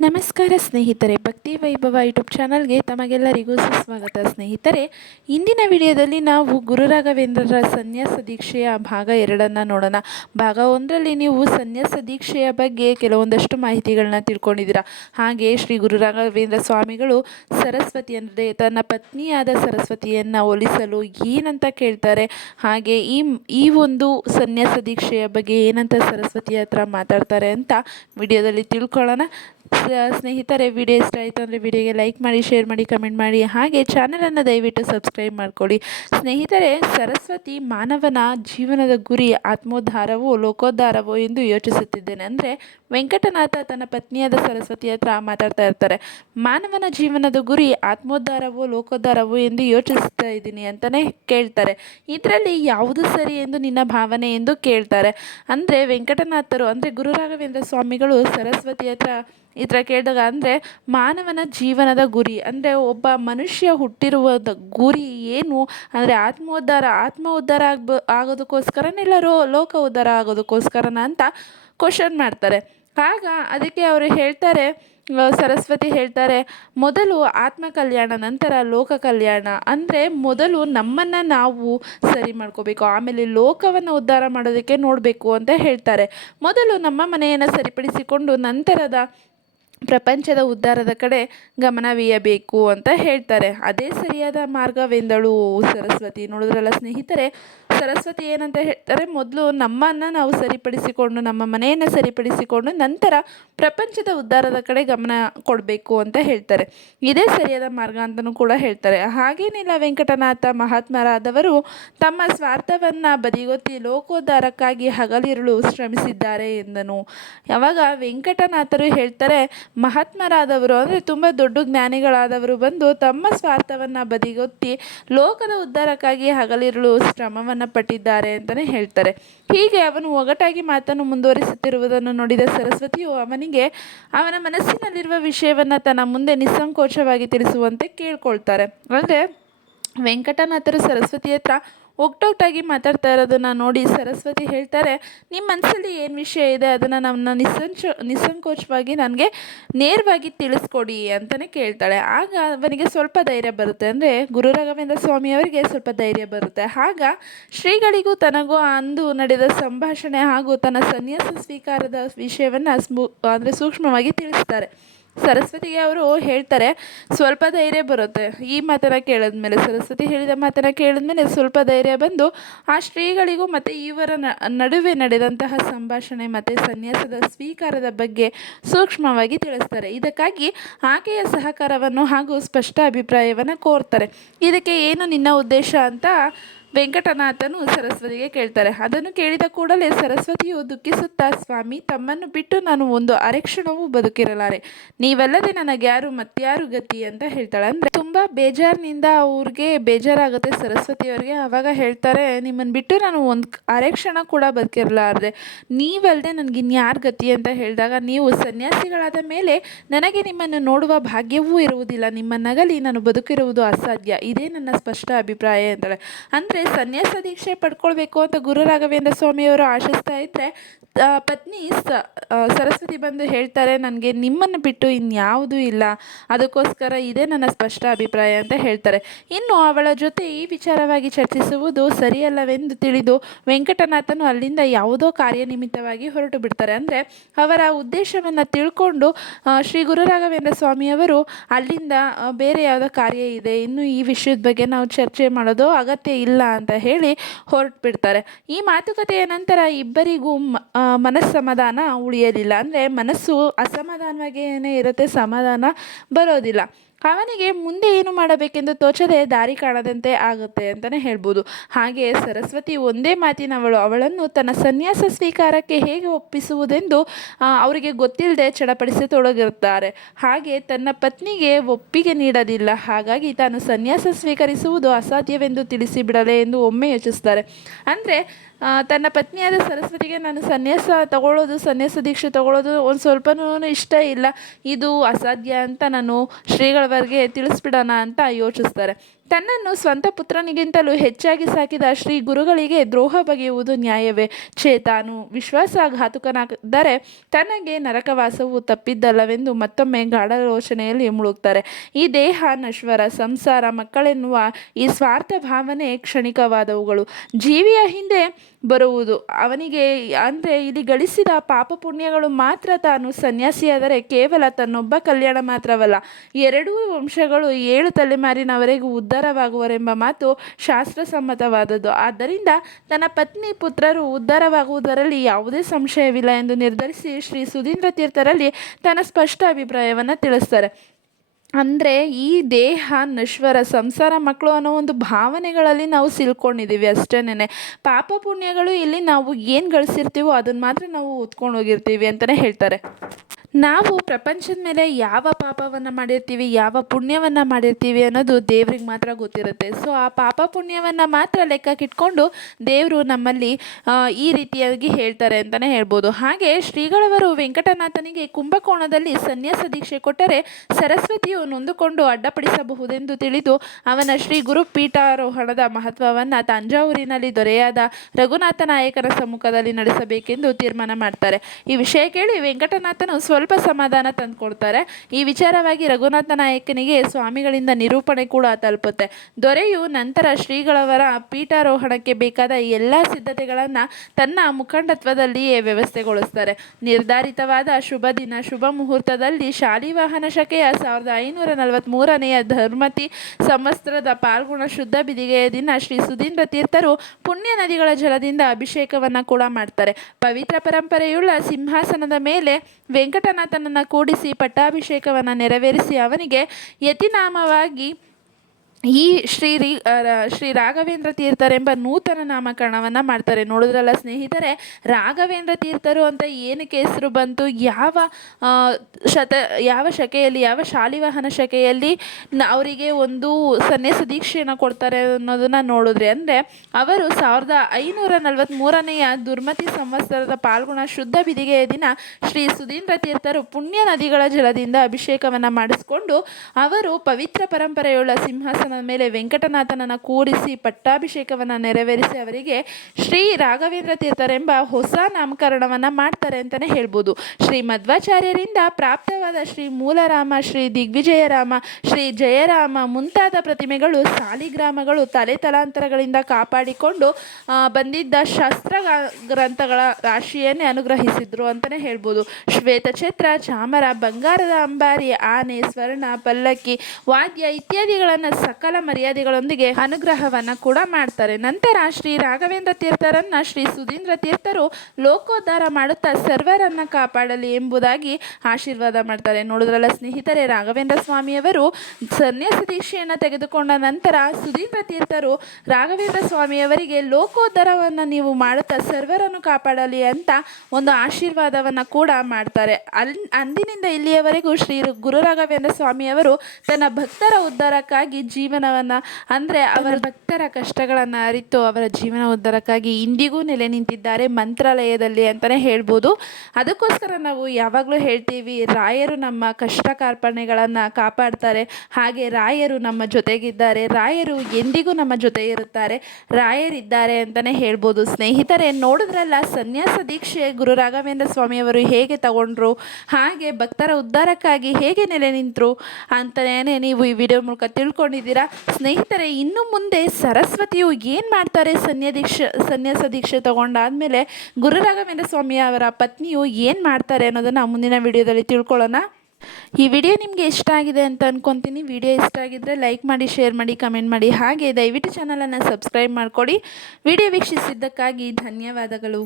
ನಮಸ್ಕಾರ ಸ್ನೇಹಿತರೆ, ಭಕ್ತಿ ವೈಭವ ಯೂಟ್ಯೂಬ್ ಚಾನಲ್ಗೆ ತಮಗೆಲ್ಲರಿಗೂ ಸುಸ್ವಾಗತ. ಸ್ನೇಹಿತರೆ, ಇಂದಿನ ವಿಡಿಯೋದಲ್ಲಿ ನಾವು ಗುರು ರಾಘವೇಂದ್ರರ ಸನ್ಯಾಸ ದೀಕ್ಷೆಯ ಭಾಗ 2 ನೋಡೋಣ. ಭಾಗ 1ರಲ್ಲಿ ನೀವು ಸನ್ಯಾಸ ದೀಕ್ಷೆಯ ಬಗ್ಗೆ ಕೆಲವೊಂದಷ್ಟು ಮಾಹಿತಿಗಳನ್ನ ತಿಳ್ಕೊಂಡಿದ್ದೀರಾ. ಹಾಗೆ ಶ್ರೀ ಗುರು ರಾಘವೇಂದ್ರ ಸ್ವಾಮಿಗಳು ಸರಸ್ವತಿ ಅಂದರೆ ತನ್ನ ಪತ್ನಿಯಾದ ಸರಸ್ವತಿಯನ್ನು ಒಲಿಸಲು ಏನಂತ ಕೇಳ್ತಾರೆ, ಹಾಗೆ ಈ ಒಂದು ಸನ್ಯಾಸ ದೀಕ್ಷೆಯ ಬಗ್ಗೆ ಏನಂತ ಸರಸ್ವತಿ ಹತ್ರ ಮಾತಾಡ್ತಾರೆ ಅಂತ ವಿಡಿಯೋದಲ್ಲಿ ತಿಳ್ಕೊಳ್ಳೋಣ. ಸ್ನೇಹಿತರೆ, ವಿಡಿಯೋ ಇಷ್ಟ ಆಯಿತು ಅಂದರೆ ವಿಡಿಯೋಗೆ ಲೈಕ್ ಮಾಡಿ, ಶೇರ್ ಮಾಡಿ, ಕಮೆಂಟ್ ಮಾಡಿ, ಹಾಗೆ ಚಾನಲನ್ನು ದಯವಿಟ್ಟು ಸಬ್ಸ್ಕ್ರೈಬ್ ಮಾಡ್ಕೊಳ್ಳಿ. ಸ್ನೇಹಿತರೆ, ಸರಸ್ವತಿ ಮಾನವನ ಜೀವನದ ಗುರಿ ಆತ್ಮೋದ್ಧಾರವೋ ಲೋಕೋದ್ಧಾರವೋ ಎಂದು ಯೋಚಿಸುತ್ತಿದ್ದೇನೆ. ಅಂದರೆ ವೆಂಕಟನಾಥ ತನ್ನ ಪತ್ನಿಯಾದ ಸರಸ್ವತಿ ಹತ್ರ ಮಾತಾಡ್ತಾ ಇರ್ತಾರೆ. ಮಾನವನ ಜೀವನದ ಗುರಿ ಆತ್ಮೋದ್ಧಾರವೋ ಲೋಕೋದ್ಧಾರವೋ ಎಂದು ಯೋಚಿಸ್ತಾ ಇದ್ದೀನಿ ಅಂತಲೇ ಕೇಳ್ತಾರೆ. ಇದರಲ್ಲಿ ಯಾವುದು ಸರಿ ಎಂದು ನಿನ್ನ ಭಾವನೆ ಎಂದು ಕೇಳ್ತಾರೆ. ಅಂದರೆ ವೆಂಕಟನಾಥರು ಅಂದರೆ ಗುರು ರಾಘವೇಂದ್ರ ಸ್ವಾಮಿಗಳು ಸರಸ್ವತಿ ಹತ್ರ ಈ ಥರ ಕೇಳಿದಾಗ, ಅಂದರೆ ಮಾನವನ ಜೀವನದ ಗುರಿ ಅಂದರೆ ಒಬ್ಬ ಮನುಷ್ಯ ಹುಟ್ಟಿರುವುದ ಗುರಿ ಏನು ಅಂದರೆ ಆತ್ಮ ಉದ್ಧಾರ ಆಗೋದಕ್ಕೋಸ್ಕರನೇ ಇಲ್ಲ ಲೋಕ ಉದ್ಧಾರ ಆಗೋದಕ್ಕೋಸ್ಕರನ ಅಂತ ಕ್ವಶನ್ ಮಾಡ್ತಾರೆ. ಆಗ ಅದಕ್ಕೆ ಅವರು ಹೇಳ್ತಾರೆ, ಸರಸ್ವತಿ ಹೇಳ್ತಾರೆ, ಮೊದಲು ಆತ್ಮ ಕಲ್ಯಾಣ ನಂತರ ಲೋಕ ಕಲ್ಯಾಣ. ಅಂದರೆ ಮೊದಲು ನಮ್ಮನ್ನು ನಾವು ಸರಿ ಮಾಡ್ಕೋಬೇಕು, ಆಮೇಲೆ ಲೋಕವನ್ನು ಉದ್ಧಾರ ಮಾಡೋದಕ್ಕೆ ನೋಡಬೇಕು ಅಂತ ಹೇಳ್ತಾರೆ. ಮೊದಲು ನಮ್ಮ ಮನೆಯನ್ನು ಸರಿಪಡಿಸಿಕೊಂಡು ನಂತರದ ಪ್ರಪಂಚದ ಉದ್ಧಾರದ ಕಡೆ ಗಮನವೀಯಬೇಕು ಅಂತ ಹೇಳ್ತಾರೆ. ಅದೇ ಸರಿಯಾದ ಮಾರ್ಗವೆಂದಳು ಸರಸ್ವತಿ. ನೋಡಿದ್ರಲ್ಲ ಸ್ನೇಹಿತರೆ, ಸರಸ್ವತಿ ಏನಂತ ಹೇಳ್ತಾರೆ, ಮೊದಲು ನಮ್ಮನ್ನು ನಾವು ಸರಿಪಡಿಸಿಕೊಂಡು ನಮ್ಮ ಮನೆಯನ್ನು ಸರಿಪಡಿಸಿಕೊಂಡು ನಂತರ ಪ್ರಪಂಚದ ಉದ್ಧಾರದ ಕಡೆ ಗಮನ ಕೊಡಬೇಕು ಅಂತ ಹೇಳ್ತಾರೆ. ಇದೇ ಸರಿಯಾದ ಮಾರ್ಗ ಅಂತಲೂ ಕೂಡ ಹೇಳ್ತಾರೆ. ಹಾಗೇನಿಲ್ಲ, ವೆಂಕಟನಾಥ ಮಹಾತ್ಮರಾದವರು ತಮ್ಮ ಸ್ವಾರ್ಥವನ್ನು ಬದಿಗೊತ್ತಿ ಲೋಕೋದ್ಧಾರಕ್ಕಾಗಿ ಹಗಲಿರುಳು ಶ್ರಮಿಸಿದ್ದಾರೆ ಎಂದನು. ಯಾವಾಗ ವೆಂಕಟನಾಥರು ಹೇಳ್ತಾರೆ, ಮಹಾತ್ಮರಾದವರು ಅಂದರೆ ತುಂಬ ದೊಡ್ಡ ಜ್ಞಾನಿಗಳಾದವರು ಬಂದು ತಮ್ಮ ಸ್ವಾರ್ಥವನ್ನು ಬದಿಗೊತ್ತಿ ಲೋಕದ ಉದ್ಧಾರಕ್ಕಾಗಿ ಹಗಲಿರುಳು ಶ್ರಮವನ್ನು ಪಟ್ಟಿದ್ದಾರೆ ಅಂತಲೇ ಹೇಳ್ತಾರೆ. ಹೀಗೆ ಅವನು ಒಗಟಾಗಿ ಮಾತನ್ನು ಮುಂದುವರಿಸುತ್ತಿರುವುದನ್ನು ನೋಡಿದ ಸರಸ್ವತಿಯು ಅವನಿಗೆ ಅವನ ಮನಸ್ಸಿನಲ್ಲಿರುವ ವಿಷಯವನ್ನು ತನ್ನ ಮುಂದೆ ನಿಸ್ಸಂಕೋಚವಾಗಿ ತಿಳಿಸುವಂತೆ ಕೇಳ್ಕೊಳ್ತಾರೆ. ಅಂದರೆ ವೆಂಕಟನಾಥರು ಸರಸ್ವತಿ ಹತ್ರ ಒಗ್ಟೊಗ್ಟಾಗಿ ಮಾತಾಡ್ತಾ ಇರೋದನ್ನು ನೋಡಿ ಸರಸ್ವತಿ ಹೇಳ್ತಾರೆ, ನಿಮ್ಮ ಮನಸ್ಸಲ್ಲಿ ಏನು ವಿಷಯ ಇದೆ ಅದನ್ನು ನನ್ನ ನಿಸ್ಸಂಕೋಚವಾಗಿ ನನಗೆ ನೇರವಾಗಿ ತಿಳಿಸ್ಕೊಡಿ ಅಂತಲೇ ಕೇಳ್ತಾಳೆ. ಆಗ ಅವನಿಗೆ ಸ್ವಲ್ಪ ಧೈರ್ಯ ಬರುತ್ತೆ, ಅಂದರೆ ಗುರು ರಾಘವೇಂದ್ರ ಸ್ವಾಮಿಯವರಿಗೆ ಸ್ವಲ್ಪ ಧೈರ್ಯ ಬರುತ್ತೆ. ಆಗ ಶ್ರೀಗಳಿಗೂ ತನಗೂ ಅಂದು ನಡೆದ ಸಂಭಾಷಣೆ ಹಾಗೂ ತನ್ನ ಸನ್ಯಾಸ ಸ್ವೀಕಾರದ ವಿಷಯವನ್ನು ಅಂದರೆ ಸೂಕ್ಷ್ಮವಾಗಿ ತಿಳಿಸ್ತಾರೆ. ಸರಸ್ವತಿಗೆ ಅವರು ಹೇಳ್ತಾರೆ, ಸ್ವಲ್ಪ ಧೈರ್ಯ ಬರುತ್ತೆ ಈ ಮಾತನ್ನು ಕೇಳಿದ್ಮೇಲೆ. ಸರಸ್ವತಿ ಹೇಳಿದ ಮಾತನ್ನು ಕೇಳಿದ್ಮೇಲೆ ಸ್ವಲ್ಪ ಧೈರ್ಯ ಬಂದು ಆ ಶ್ರೀಗಳಿಗೂ ಮತ್ತು ಇವರ ನಡುವೆ ನಡೆದಂತಹ ಸಂಭಾಷಣೆ ಮತ್ತು ಸನ್ಯಾಸದ ಸ್ವೀಕಾರದ ಬಗ್ಗೆ ಸೂಕ್ಷ್ಮವಾಗಿ ತಿಳಿಸ್ತಾರೆ. ಇದಕ್ಕಾಗಿ ಆಕೆಯ ಸಹಕಾರವನ್ನು ಹಾಗೂ ಸ್ಪಷ್ಟ ಅಭಿಪ್ರಾಯವನ್ನು ಕೋರ್ತಾರೆ. ಇದಕ್ಕೆ ಏನು ನಿನ್ನ ಉದ್ದೇಶ ಅಂತ ವೆಂಕಟನಾಥನು ಸರಸ್ವತಿಗೆ ಕೇಳ್ತಾರೆ. ಅದನ್ನು ಕೇಳಿದ ಕೂಡಲೇ ಸರಸ್ವತಿಯು ದುಃಖಿಸುತ್ತಾ, ಸ್ವಾಮಿ, ತಮ್ಮನ್ನು ಬಿಟ್ಟು ನಾನು ಒಂದು ಅರೆಕ್ಷಣವೂ ಬದುಕಿರಲಾರೆ. ನೀವಲ್ಲದೆ ನನಗ್ಯಾರು ಮತ್ಯಾರು ಗತಿ ಅಂತ ಹೇಳ್ತಾಳೆ. ಅಂದರೆ ತುಂಬ ಬೇಜಾರಿನಿಂದ ಅವ್ರಿಗೆ ಬೇಜಾರಾಗುತ್ತೆ ಸರಸ್ವತಿಯವರಿಗೆ. ಆವಾಗ ಹೇಳ್ತಾರೆ, ನಿಮ್ಮನ್ನು ಬಿಟ್ಟು ನಾನು ಒಂದು ಅರೆಕ್ಷಣ ಕೂಡ ಬದುಕಿರಲಾರ್ದೆ, ನೀವಲ್ಲದೆ ನನಗಿನ್ಯಾರು ಗತಿ ಅಂತ ಹೇಳಿದಾಗ, ನೀವು ಸನ್ಯಾಸಿಗಳಾದ ಮೇಲೆ ನನಗೆ ನಿಮ್ಮನ್ನು ನೋಡುವ ಭಾಗ್ಯವೂ ಇರುವುದಿಲ್ಲ, ನಿಮ್ಮನ್ನಗಲಿ ನಾನು ಬದುಕಿರುವುದು ಅಸಾಧ್ಯ. ಇದೇ ನನ್ನ ಸ್ಪಷ್ಟ ಅಭಿಪ್ರಾಯ ಅಂತಾಳೆ. ಅಂದರೆ ಸನ್ಯಾಸ ದೀಕ್ಷೆ ಪಡ್ಕೊಳ್ಬೇಕು ಅಂತ ಗುರು ರಾಘವೇಂದ್ರ ಸ್ವಾಮಿಯವರು ಆಶಿಸ್ತಾ ಇದ್ದರೆ ಪತ್ನಿ ಸರಸ್ವತಿ ಬಂದು ಹೇಳ್ತಾರೆ, ನನಗೆ ನಿಮ್ಮನ್ನು ಬಿಟ್ಟು ಇನ್ಯಾವುದೂ ಇಲ್ಲ, ಅದಕ್ಕೋಸ್ಕರ ಇದೇ ನನ್ನ ಸ್ಪಷ್ಟ ಅಭಿಪ್ರಾಯ ಅಂತ ಹೇಳ್ತಾರೆ. ಇನ್ನು ಅವಳ ಜೊತೆ ಈ ವಿಚಾರವಾಗಿ ಚರ್ಚಿಸುವುದು ಸರಿಯಲ್ಲವೆಂದು ತಿಳಿದು ವೆಂಕಟನಾಥನು ಅಲ್ಲಿಂದ ಯಾವುದೋ ಕಾರ್ಯನಿಮಿತ್ತವಾಗಿ ಹೊರಟು ಬಿಡ್ತಾರೆ. ಅಂದರೆ ಅವರ ಉದ್ದೇಶವನ್ನು ತಿಳ್ಕೊಂಡು ಶ್ರೀ ಗುರು ರಾಘವೇಂದ್ರ ಸ್ವಾಮಿಯವರು ಅಲ್ಲಿಂದ ಬೇರೆ ಯಾವುದೋ ಕಾರ್ಯ ಇದೆ, ಇನ್ನು ಈ ವಿಷಯದ ಬಗ್ಗೆ ನಾವು ಚರ್ಚೆ ಮಾಡೋದು ಅಗತ್ಯ ಇಲ್ಲ ಅಂತ ಹೇಳಿ ಹೊರಟು ಬಿಡ್ತಾರೆ. ಈ ಮಾತುಕತೆಯ ನಂತರ ಇಬ್ಬರಿಗೂ ಮನಸ್ಸಮಾಧಾನ ಉಳಿಯಲಿಲ್ಲ. ಅಂದರೆ ಮನಸ್ಸು ಅಸಮಾಧಾನವಾಗಿಯೇ ಇರುತ್ತೆ, ಸಮಾಧಾನ ಬರೋದಿಲ್ಲ. ಅವನಿಗೆ ಮುಂದೆ ಏನು ಮಾಡಬೇಕೆಂದು ತೋಚದೆ ದಾರಿ ಕಾಣದಂತೆ ಆಗುತ್ತೆ ಅಂತಲೇ ಹೇಳ್ಬೋದು. ಹಾಗೆ ಸರಸ್ವತಿ ಒಂದೇ ಮಾತಿನವಳು. ಅವಳನ್ನು ತನ್ನ ಸನ್ಯಾಸ ಸ್ವೀಕಾರಕ್ಕೆ ಹೇಗೆ ಒಪ್ಪಿಸುವುದೆಂದು ಅವರಿಗೆ ಗೊತ್ತಿಲ್ಲದೆ ಚಡಪಡಿಸತೊಡಗಿರುತ್ತಾರೆ. ಹಾಗೆ ತನ್ನ ಪತ್ನಿಗೆ ಒಪ್ಪಿಗೆ ನೀಡಲಿಲ್ಲ. ಹಾಗಾಗಿ ತಾನು ಸನ್ಯಾಸ ಸ್ವೀಕರಿಸುವುದು ಅಸಾಧ್ಯವೆಂದು ತಿಳಿಸಿಬಿಡಲೆ ಎಂದು ಒಮ್ಮೆ ಯೋಚಿಸ್ತಾರೆ. ಅಂದರೆ ತನ್ನ ಪತ್ನಿಯಾದ ಸರಸ್ವತಿಗೆ ನಾನು ಸನ್ಯಾಸ ದೀಕ್ಷೆ ತಗೊಳ್ಳೋದು ಒಂದು ಸ್ವಲ್ಪನೂ ಇಷ್ಟ ಇಲ್ಲ, ಇದು ಅಸಾಧ್ಯ ಅಂತ ನಾನು ಶ್ರೀಗಳವರೆಗೆ ತಿಳಿಸ್ಬಿಡೋಣ ಅಂತ ಯೋಚಿಸ್ತಾರೆ. ತನ್ನನ್ನು ಸ್ವಂತ ಪುತ್ರನಿಗಿಂತಲೂ ಹೆಚ್ಚಾಗಿ ಸಾಕಿದ ಶ್ರೀ ಗುರುಗಳಿಗೆ ದ್ರೋಹ ಬಗೆಯುವುದು ನ್ಯಾಯವೇ? ಛೇ, ತಾನು ವಿಶ್ವಾಸಘಾತುಕನಾದರೆ ತನಗೆ ನರಕವಾಸವು ತಪ್ಪಿದ್ದಲ್ಲವೆಂದು ಮತ್ತೊಮ್ಮೆ ಗಾಢಾಲೋಚನೆಯಲ್ಲಿ ಮುಳುಗ್ತಾರೆ. ಈ ದೇಹ ನಶ್ವರ, ಸಂಸಾರ, ಮಕ್ಕಳೆನ್ನುವ ಈ ಸ್ವಾರ್ಥ ಭಾವನೆ ಕ್ಷಣಿಕವಾದವುಗಳು. ಜೀವಿಯ ಹಿಂದೆ ಬರುವುದು ಅವನಿಗೆ ಅಂದರೆ ಇಲ್ಲಿ ಗಳಿಸಿದ ಪಾಪ ಪುಣ್ಯಗಳು ಮಾತ್ರ. ತಾನು ಸನ್ಯಾಸಿಯಾದರೆ ಕೇವಲ ತನ್ನೊಬ್ಬ ಕಲ್ಯಾಣ ಮಾತ್ರವಲ್ಲ, 2 ವಂಶಗಳು 7 ತಲೆಮಾರಿನವರೆಗೂ ಉದ್ಧಾರವಾಗುವರೆಂಬ ಮಾತು ಶಾಸ್ತ್ರಸಮ್ಮತವಾದದ್ದು. ಆದ್ದರಿಂದ ತನ್ನ ಪತ್ನಿ ಪುತ್ರರು ಉದ್ಧಾರವಾಗುವುದರಲ್ಲಿ ಯಾವುದೇ ಸಂಶಯವಿಲ್ಲ ಎಂದು ನಿರ್ಧರಿಸಿ ಶ್ರೀ ಸುಧೀಂದ್ರ ತೀರ್ಥರಲ್ಲಿ ತನ್ನ ಸ್ಪಷ್ಟ ಅಭಿಪ್ರಾಯವನ್ನು ತಿಳಿಸ್ತಾರೆ. ಅಂದರೆ ಈ ದೇಹ ನಶ್ವರ, ಸಂಸಾರ, ಮಕ್ಕಳು ಅನ್ನೋ ಒಂದು ಭಾವನೆಗಳಲ್ಲಿ ನಾವು ಸಿಲ್ಕೊಂಡಿದ್ದೀವಿ ಅಷ್ಟೇನೆ. ಪಾಪ ಪುಣ್ಯಗಳು ಇಲ್ಲಿ ನಾವು ಏನು ಗಳಿಸಿರ್ತೀವೋ ಅದನ್ನು ಮಾತ್ರ ನಾವು ಹೊತ್ಕೊಂಡು ಹೋಗಿರ್ತೀವಿ ಅಂತಲೇ ಹೇಳ್ತಾರೆ. ನಾವು ಪ್ರಪಂಚದ ಮೇಲೆ ಯಾವ ಪಾಪವನ್ನು ಮಾಡಿರ್ತೀವಿ, ಯಾವ ಪುಣ್ಯವನ್ನು ಮಾಡಿರ್ತೀವಿ ಅನ್ನೋದು ದೇವ್ರಿಗೆ ಮಾತ್ರ ಗೊತ್ತಿರುತ್ತೆ. ಸೊ ಆ ಪಾಪ ಪುಣ್ಯವನ್ನು ಮಾತ್ರ ಲೆಕ್ಕಕ್ಕಿಟ್ಕೊಂಡು ದೇವರು ನಮ್ಮಲ್ಲಿ ಈ ರೀತಿಯಾಗಿ ಹೇಳ್ತಾರೆ ಅಂತಲೇ ಹೇಳ್ಬೋದು. ಹಾಗೆ ಶ್ರೀಗಳವರು ವೆಂಕಟನಾಥನಿಗೆ ಕುಂಭಕೋಣದಲ್ಲಿ ಸನ್ಯಾಸ ದೀಕ್ಷೆ ಕೊಟ್ಟರೆ ಸರಸ್ವತಿಯು ನೊಂದುಕೊಂಡು ಅಡ್ಡಪಡಿಸಬಹುದೆಂದು ತಿಳಿದು ಅವನ ಶ್ರೀ ಗುರು ಪೀಠಾರೋಹಣದ ಮಹತ್ವವನ್ನು ತಂಜಾವೂರಿನಲ್ಲಿ ದೊರೆಯಾದ ರಘುನಾಥ ನಾಯಕನ ಸಮ್ಮುಖದಲ್ಲಿ ನಡೆಸಬೇಕೆಂದು ತೀರ್ಮಾನ ಮಾಡ್ತಾರೆ. ಈ ವಿಷಯ ಕೇಳಿ ವೆಂಕಟನಾಥನು ಸ್ವಲ್ಪ ಸಮಾಧಾನ ತಂದುಕೊಡ್ತಾರೆ. ಈ ವಿಚಾರವಾಗಿ ರಘುನಾಥ ನಾಯಕನಿಗೆ ಸ್ವಾಮಿಗಳಿಂದ ನಿರೂಪಣೆ ಕೂಡ ತಲುಪುತ್ತೆ. ದೊರೆಯು ನಂತರ ಶ್ರೀಗಳವರ ಪೀಠಾರೋಹಣಕ್ಕೆ ಬೇಕಾದ ಎಲ್ಲ ಸಿದ್ಧತೆಗಳನ್ನು ತನ್ನ ಮುಖಂಡತ್ವದಲ್ಲಿಯೇ ವ್ಯವಸ್ಥೆಗೊಳಿಸ್ತಾರೆ. ನಿರ್ಧಾರಿತವಾದ ಶುಭ ದಿನ, ಶುಭ ಮುಹೂರ್ತದಲ್ಲಿ ಶಾಲಿವಾಹನ ಶಕೆಯ 1543ನೇ ಧರ್ಮತಿ ಸಂವತ್ಸರದ ಪಾಲ್ಗುಣ ಶುದ್ಧ ಬಿದಿಗೆಯ ದಿನ ಶ್ರೀ ಸುಧೀಂದ್ರ ತೀರ್ಥರು ಪುಣ್ಯ ನದಿಗಳ ಜಲದಿಂದ ಅಭಿಷೇಕವನ್ನು ಕೂಡ ಮಾಡ್ತಾರೆ. ಪವಿತ್ರ ಪರಂಪರೆಯುಳ್ಳ ಸಿಂಹಾಸನದ ಮೇಲೆ ವೆಂಕಟನಾಥನನ್ನು ಕೂಡಿಸಿ ಪಟ್ಟಾಭಿಷೇಕವನ್ನು ನೆರವೇರಿಸಿ ಅವನಿಗೆ ಯತಿನಾಮವಾಗಿ ಈ ಶ್ರೀ ರಾಘವೇಂದ್ರ ತೀರ್ಥರೆಂಬ ನೂತನ ನಾಮಕರಣವನ್ನು ಮಾಡ್ತಾರೆ. ನೋಡಿದ್ರಲ್ಲ ಸ್ನೇಹಿತರೆ, ರಾಘವೇಂದ್ರ ತೀರ್ಥರು ಅಂತ ಏನಕ್ಕೆ ಹೆಸರು ಬಂತು, ಯಾವ ಶಕೆಯಲ್ಲಿ, ಯಾವ ಶಾಲಿವಾಹನ ಶಕೆಯಲ್ಲಿ ಅವರಿಗೆ ಒಂದು ಸನ್ಯಾಸ ದೀಕ್ಷೆಯನ್ನು ಕೊಡ್ತಾರೆ ಅನ್ನೋದನ್ನು ನೋಡಿದ್ರಿ. ಅಂದರೆ ಅವರು 1543ನೇ ದುರ್ಮತಿ ಸಂವತ್ಸರದ ಪಾಲ್ಗುಣ ಶುದ್ಧ ಬಿದಿಗೆಯ ದಿನ ಶ್ರೀ ಸುಧೀಂದ್ರ ತೀರ್ಥರು ಪುಣ್ಯ ನದಿಗಳ ಜಲದಿಂದ ಅಭಿಷೇಕವನ್ನು ಮಾಡಿಸಿಕೊಂಡು ಅವರು ಪವಿತ್ರ ಪರಂಪರೆಯುಳ್ಳ ಸಿಂಹಾಸನ ಮೇಲೆ ವೆಂಕಟನಾಥನನ್ನು ಕೂಡಿಸಿ ಪಟ್ಟಾಭಿಷೇಕವನ್ನು ನೆರವೇರಿಸಿ ಅವರಿಗೆ ಶ್ರೀ ರಾಘವೇಂದ್ರ ತೀರ್ಥರೆಂಬ ಹೊಸ ನಾಮಕರಣವನ್ನು ಮಾಡ್ತಾರೆ ಅಂತಲೇ ಹೇಳ್ಬೋದು. ಶ್ರೀ ಮಧ್ವಾಚಾರ್ಯರಿಂದ ಪ್ರಾಪ್ತವಾದ ಶ್ರೀ ಮೂಲರಾಮ, ಶ್ರೀ ದಿಗ್ವಿಜಯರಾಮ, ಶ್ರೀ ಜಯರಾಮ ಮುಂತಾದ ಪ್ರತಿಮೆಗಳು ಸಾಲಿಗ್ರಾಮಗಳು ತಲೆತಲಾಂತರಗಳಿಂದ ಕಾಪಾಡಿಕೊಂಡು ಬಂದಿದ್ದ ಶಾಸ್ತ್ರ ಗ್ರಂಥಗಳ ರಾಶಿಯನ್ನೇ ಅನುಗ್ರಹಿಸಿದ್ರು ಅಂತಲೇ ಹೇಳ್ಬೋದು. ಶ್ವೇತಛತ್ರ, ಚಾಮರ, ಬಂಗಾರದ ಅಂಬಾರಿ, ಆನೆ, ಸ್ವರ್ಣ, ಪಲ್ಲಕ್ಕಿ, ವಾದ್ಯ ಇತ್ಯಾದಿಗಳನ್ನು ಸಕಲ ಮರ್ಯಾದೆಗಳೊಂದಿಗೆ ಅನುಗ್ರಹವನ್ನು ಕೂಡ ಮಾಡ್ತಾರೆ. ನಂತರ ಶ್ರೀ ರಾಘವೇಂದ್ರ ತೀರ್ಥರನ್ನ ಶ್ರೀ ಸುಧೀಂದ್ರ ತೀರ್ಥರು ಲೋಕೋದ್ಧಾರ ಮಾಡುತ್ತಾ ಸರ್ವರನ್ನ ಕಾಪಾಡಲಿ ಎಂಬುದಾಗಿ ಆಶೀರ್ವಾದ ಮಾಡ್ತಾರೆ. ನೋಡಿದ್ರಲ್ಲ ಸ್ನೇಹಿತರೆ, ರಾಘವೇಂದ್ರ ಸ್ವಾಮಿಯವರು ಸನ್ಯಾಸ ದೀಕ್ಷೆಯನ್ನು ತೆಗೆದುಕೊಂಡ ನಂತರ ಸುಧೀಂದ್ರ ತೀರ್ಥರು ರಾಘವೇಂದ್ರ ಸ್ವಾಮಿಯವರಿಗೆ ಲೋಕೋದ್ಧಾರವನ್ನು ನೀವು ಮಾಡುತ್ತಾ ಸರ್ವರನ್ನು ಕಾಪಾಡಲಿ ಅಂತ ಒಂದು ಆಶೀರ್ವಾದವನ್ನು ಕೂಡ ಮಾಡ್ತಾರೆ. ಅಂದಿನಿಂದ ಇಲ್ಲಿಯವರೆಗೂ ಶ್ರೀ ಗುರು ರಾಘವೇಂದ್ರ ಸ್ವಾಮಿಯವರು ತನ್ನ ಭಕ್ತರ ಉದ್ಧಾರಕ್ಕಾಗಿ ಜೀವನವನ್ನು ಅಂದರೆ ಅವರ ಭಕ್ತರ ಕಷ್ಟಗಳನ್ನು ಅರಿತು ಅವರ ಜೀವನ ಉದ್ಧಾರಕ್ಕಾಗಿ ಇಂದಿಗೂ ನೆಲೆ ನಿಂತಿದ್ದಾರೆ ಮಂತ್ರಾಲಯದಲ್ಲಿ ಅಂತಲೇ ಹೇಳ್ಬೋದು. ಅದಕ್ಕೋಸ್ಕರ ನಾವು ಯಾವಾಗಲೂ ಹೇಳ್ತೀವಿ, ರಾಯರು ನಮ್ಮ ಕಷ್ಟ ಕಾರ್ಪಣ್ಯಗಳನ್ನು ಕಾಪಾಡ್ತಾರೆ, ಹಾಗೆ ರಾಯರು ನಮ್ಮ ಜೊತೆಗಿದ್ದಾರೆ, ರಾಯರು ಎಂದಿಗೂ ನಮ್ಮ ಜೊತೆ ಇರುತ್ತಾರೆ, ರಾಯರಿದ್ದಾರೆ ಅಂತಲೇ ಹೇಳ್ಬೋದು. ಸ್ನೇಹಿತರೆ, ನೋಡಿದ್ರಲ್ಲ ಸನ್ಯಾಸ ದೀಕ್ಷೆ ಗುರು ರಾಘವೇಂದ್ರ ಸ್ವಾಮಿಯವರು ಹೇಗೆ ತಗೊಂಡ್ರು, ಹಾಗೆ ಭಕ್ತರ ಉದ್ಧಾರಕ್ಕಾಗಿ ಹೇಗೆ ನೆಲೆ ನಿಂತರು ಅಂತಲೇ ನೀವು ಈ ವಿಡಿಯೋ ಮೂಲಕ ತಿಳ್ಕೊಂಡಿದ್ದೀರಾ. ಸ್ನೇಹಿತರೆ, ಇನ್ನು ಮುಂದೆ ಸರಸ್ವತಿಯು ಏನು ಮಾಡ್ತಾರೆ, ಸನ್ಯಾಸ ದೀಕ್ಷೆ ತಗೊಂಡಾದ್ಮೇಲೆ ಗುರು ರಾಘವೇಂದ್ರ ಸ್ವಾಮಿ ಅವರ ಪತ್ನಿಯು ಏನು ಮಾಡ್ತಾರೆ ಅನ್ನೋದನ್ನು ಮುಂದಿನ ವಿಡಿಯೋದಲ್ಲಿ ತಿಳ್ಕೊಳ್ಳೋಣ. ಈ ವಿಡಿಯೋ ನಿಮಗೆ ಇಷ್ಟ ಆಗಿದೆ ಅಂತ ಅಂದ್ಕೊತೀನಿ. ವಿಡಿಯೋ ಇಷ್ಟ ಆಗಿದ್ದರೆ ಲೈಕ್ ಮಾಡಿ, ಶೇರ್ ಮಾಡಿ, ಕಮೆಂಟ್ ಮಾಡಿ, ಹಾಗೆ ದಯವಿಟ್ಟು ಚಾನಲನ್ನು ಸಬ್ಸ್ಕ್ರೈಬ್ ಮಾಡಿಕೊಡಿ. ವಿಡಿಯೋ ವೀಕ್ಷಿಸಿದ್ದಕ್ಕಾಗಿ ಧನ್ಯವಾದಗಳು.